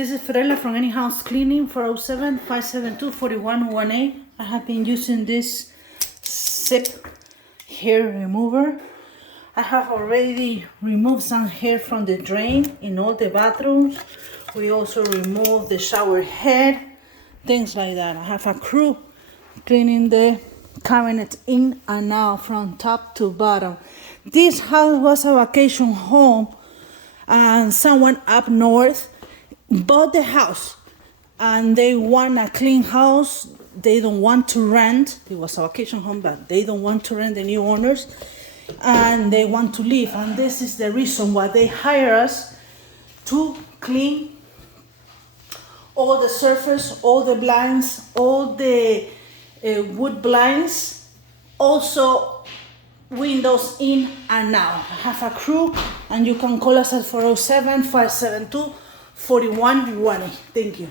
This is Fiorella from Anyhousecleaning, 407-572-4118. I have been using this zip hair remover. I have already removed some hair from the drain in all the bathrooms. We also removed the shower head, things like that. I have a crew cleaning the cabinets in and out from top to bottom. This house was a vacation home, and someone up north bought the house and they want a clean house. They don't want to rent. It was a vacation home, but they don't want to rent, the new owners, and they want to live. And this is the reason why they hire us to clean all the surface, all the blinds, all the wood blinds, also windows in and out. I have a crew, and you can call us at 407-572-4118. Thank you.